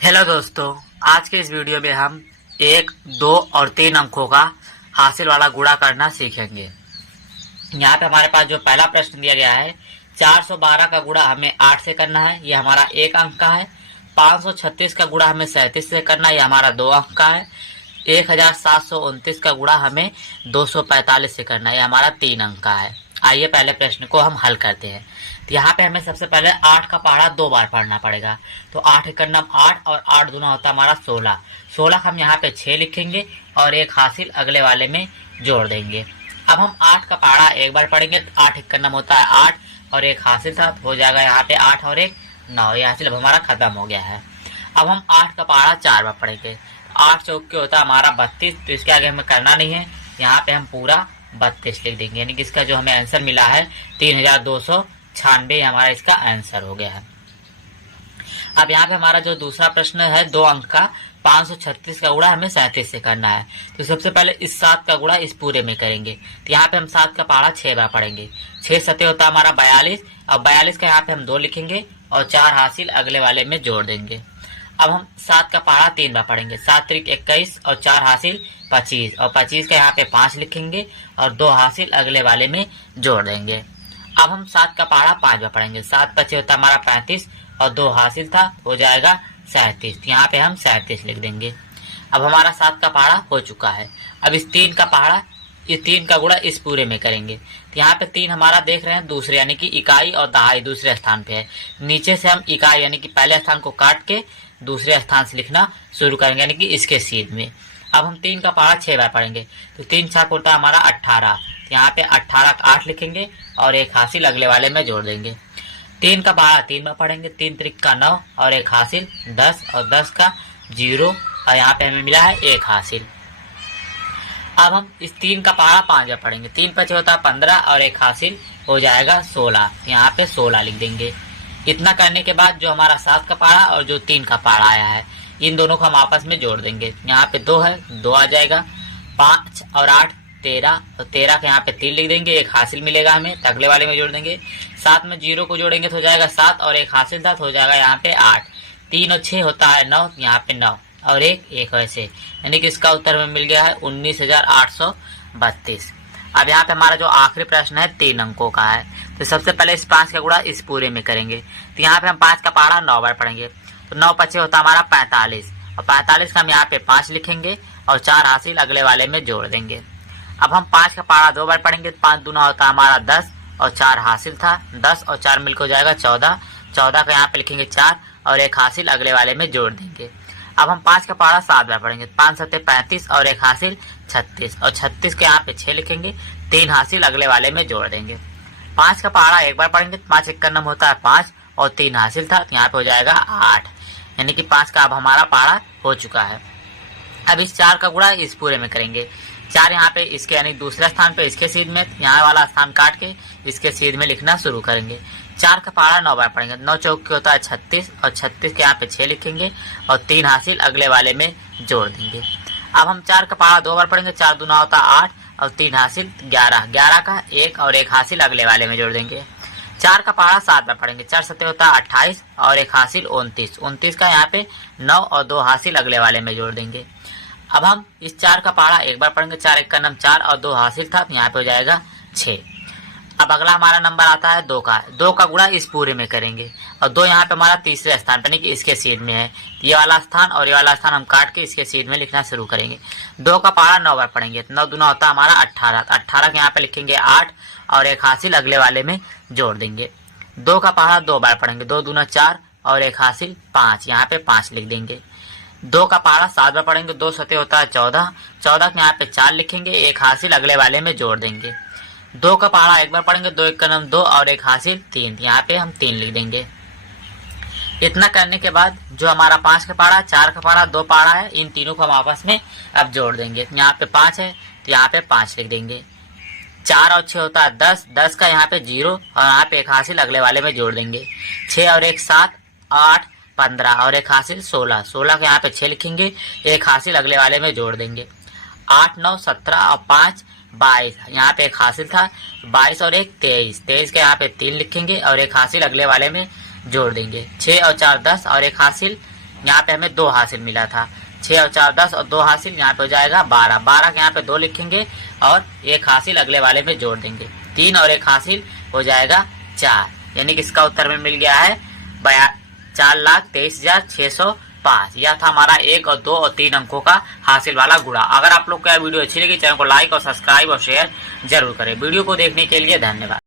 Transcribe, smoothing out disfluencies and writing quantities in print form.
Hello दोस्तों, आज के इस वीडियो में हम 1, 2 और 3 अंकों का हासिल वाला गुणा करना सीखेंगे। यहाँ पे हमारे पास जो पहला प्रश्न दिया गया है, 412 का गुणा हमें 8 से करना है, ये हमारा 1 अंक का है। 536 का गुणा हमें 37 से करना है, ये हमारा 2 अंक का है। 1729 का गुणा हमें 245 से करना है, ये हमारा 3 अंक का है। आइए पहले प्रश्न को हम हल करते हैं। तो यहाँ पे हमें सबसे पहले 8 का पहाड़ा 2 बार पढ़ना पड़ेगा। तो 8 एक नम 8 और 8 दूना होता है हमारा 16। 16 हम यहाँ पे 6 लिखेंगे और एक हासिल अगले वाले में जोड़ देंगे। अब हम 8 का पहाड़ा एक बार पढ़ेंगे तो 8 एक नम होता है 8 और एक हासिल था, हो जाएगा यहाँ पे 8 और 1 9। ये हासिल अब हमारा खत्म हो गया है। अब हम 8 का पहाड़ा 4 बार पढ़ेंगे। 8 चौक के होता है हमारा 32, तो इसके आगे हमें करना नहीं है, यहाँ पे हम पूरा 32 लिख देंगे। यानी कि इसका जो हमें आंसर मिला है 3296 हमारा इसका आंसर हो गया है। अब यहाँ पे हमारा जो दूसरा प्रश्न है 2 अंक का, 536 का गुणा हमें 37 से करना है। तो सबसे पहले इस 7 का गुणा इस पूरे में करेंगे। तो यहाँ पे हम 7 का पहाड़ा 6 बार पढ़ेंगे। 6 सते होता है हमारा 42 और 42 का यहाँ पे हम 2 लिखेंगे और 4 हासिल अगले वाले में जोड़ देंगे। अब हम 7 का पहाड़ा 3 बार पढ़ेंगे। 7 त्रिक 21 और 4 हासिल 25 और 25 का यहाँ पे 5 लिखेंगे और 2 हासिल अगले वाले में जोड़ देंगे। अब हम 7 का पहाड़ा 5 बार पढ़ेंगे। 7 पचे होता हमारा 35 और 2 हासिल था, हो जाएगा 37। यहाँ पे हम 37 लिख देंगे। अब हमारा 7 का पहाड़ा हो चुका है। अब इस 3 का पहाड़ा, इस 3 का गुणा इस पूरे में करेंगे। तो यहाँ पे 3 हमारा देख रहे हैं दूसरे यानी कि इकाई और दहाई दूसरे स्थान पे है। नीचे से हम इकाई यानी कि पहले स्थान को काट के दूसरे स्थान से लिखना शुरू करेंगे, यानी कि इसके सीध में। अब हम 3 का पहाड़ा 6 बार पढ़ेंगे। तो 3 छाक होता है हमारा 18। यहाँ पे 18 का 8 लिखेंगे और एक हासिल अगले वाले में जोड़ देंगे। 3 का पहाड़ा 3 बार पढ़ेंगे। 3 त्रिक का 9 और एक हासिल 10 और 10 का 0 और यहाँ पे हमें मिला है एक हासिल। अब हम इस 3 का पहाड़ा 5 बार पढ़ेंगे। 3 पचे होता है 15 और एक हासिल हो जाएगा 16। यहाँ पे 16 लिख देंगे। इतना करने के बाद जो हमारा 7 का पहाड़ा और जो 3 का पहाड़ा आया है, इन दोनों को हम आपस में जोड़ देंगे। यहाँ पे 2 है, 2 आ जाएगा। 5 और 8 13 और 13 के यहाँ पे 3 लिख देंगे, एक हासिल मिलेगा हमें, तो अगले वाले में जोड़ देंगे। 7 में 0 को जोड़ेंगे तो हो जाएगा 7 और एक हासिल था, तो हो जाएगा यहाँ पे 8। 3 और 6 होता है 9, यहाँ पे 9 और एक ऐसे, यानी कि इसका उत्तर हमें मिल गया है 19,832। अब यहाँ पे हमारा जो आखिरी प्रश्न है 3 अंकों का है। तो सबसे पहले इस 5 का गुणा इस पूरे में करेंगे। तो यहाँ पे हम 5 का पहाड़ा 9 बार पढ़ेंगे। तो 9 पचे होता हमारा 45 और 45 का हम यहाँ पे 5 लिखेंगे और 4 हासिल अगले वाले में जोड़ देंगे। अब हम 5 का पहाड़ा 2 बार पढ़ेंगे। 5 दूना होता है हमारा 10 और 4 हासिल था, 10 और 4 मिलकर हो जाएगा 14। 14 का यहाँ पे लिखेंगे 4 और एक हासिल अगले वाले में जोड़ देंगे। अब हम 5 का पहाड़ा 7 बार पढ़ेंगे। 5 सत्ते 35 और एक हासिल 36 और 36 के यहाँ पे 6 लिखेंगे, 3 हासिल अगले वाले में जोड़ देंगे। 5 का पहाड़ा एक बार पढ़ेंगे। 5 एक नम होता है 5 और 3 हासिल था, तो यहाँ पे हो जाएगा 8, यानी कि 5 का अब हमारा पहाड़ा हो चुका है। अब इस 4 का गुणा इस पूरे में करेंगे। 4 यहाँ पे इसके यानी दूसरे स्थान पे इसके सीध में, यहाँ वाला स्थान काट के इसके सीध में लिखना शुरू करेंगे। 4 का पहाड़ा 9 बार पढ़ेंगे। 9 चौक के होता है 36 और 36 के यहाँ पे 6 लिखेंगे और 3 हासिल अगले वाले में जोड़ देंगे। अब हम 4 का पहाड़ा 2 बार पढ़ेंगे। 4 दूना होता है 8 और 3 हासिल 11। 11 का 1 और एक हासिल अगले वाले में जोड़ देंगे। 4 का पहाड़ा 7 बार पढ़ेंगे। 4 सत्ते होता है 28 और एक हासिल 29। 29 का यहाँ पे 9 और 2 हासिल अगले वाले में जोड़ देंगे। अब हम इस 4 का पहाड़ा एक बार पढ़ेंगे। 4 एक का नम 4 और 2 हासिल था, तो यहाँ पे हो जाएगा 6। अब अगला हमारा नंबर आता है 2 का। 2 का गुणा इस पूरे में करेंगे और 2 यहाँ पे हमारा तीसरे स्थान पर, यानी कि इसके सीध में है। ये वाला स्थान और ये वाला स्थान हम काट के इसके सीध में लिखना शुरू करेंगे। 2 का पहाड़ा 9 बार पढ़ेंगे। 9 दूना होता है हमारा 18। 18 के यहाँ पे लिखेंगे 8 और एक हासिल अगले वाले में जोड़ देंगे। 2 का पहाड़ा 2 बार पढ़ेंगे। 2 दूना 4 और एक हासिल 5, यहाँ पे 5 लिख देंगे। 2 का पहाड़ा 7 बार पढ़ेंगे। 2 सते होता है 14। 14 के यहाँ पे 4 लिखेंगे, एक हासिल अगले वाले में जोड़ देंगे। 2 का पहाड़ा एक बार पढ़ेंगे। 2 एक का नम 2 और एक हासिल 3, यहाँ पे हम 3 लिख देंगे। इतना करने के बाद जो हमारा 5 का पहाड़ा, 4 का पहाड़ा, 2 पहाड़ा है, इन तीनों को हम आपस में अब जोड़ देंगे। यहाँ पे 5 है तो यहाँ पे 5 लिख देंगे। 4 और 6 होता है 10। 10 का यहाँ पे 0 और यहाँ पे एक हासिल अगले वाले में जोड़ देंगे। 6 और 1 7, 8 15 और एक हासिल 16। 16 के यहाँ पे 6 लिखेंगे, एक हासिल अगले वाले में जोड़ देंगे। 8 9 17 और 5 22, यहाँ पे एक हासिल था। 22 और 1 23। 23 के यहाँ पे 3 लिखेंगे और एक हासिल अगले वाले में जोड़ देंगे। 6 और 4 10 और एक हासिल यहाँ पे हमें 2 हासिल मिला था। 6 और 4 10 और 2 हासिल, यहाँ पे हो जाएगा 12। 12 के यहाँ पे 2 लिखेंगे और 1 हासिल अगले वाले में जोड़ देंगे। 3 और 1 हासिल हो जाएगा 4, यानी कि इसका उत्तर में मिल गया है 4,23,605। यह था हमारा 1 और 2 और 3 अंकों का हासिल वाला गुणा। अगर आप लोग को यह वीडियो अच्छी लगी, चैनल को लाइक और सब्सक्राइब और शेयर जरूर करें। वीडियो को देखने के लिए धन्यवाद।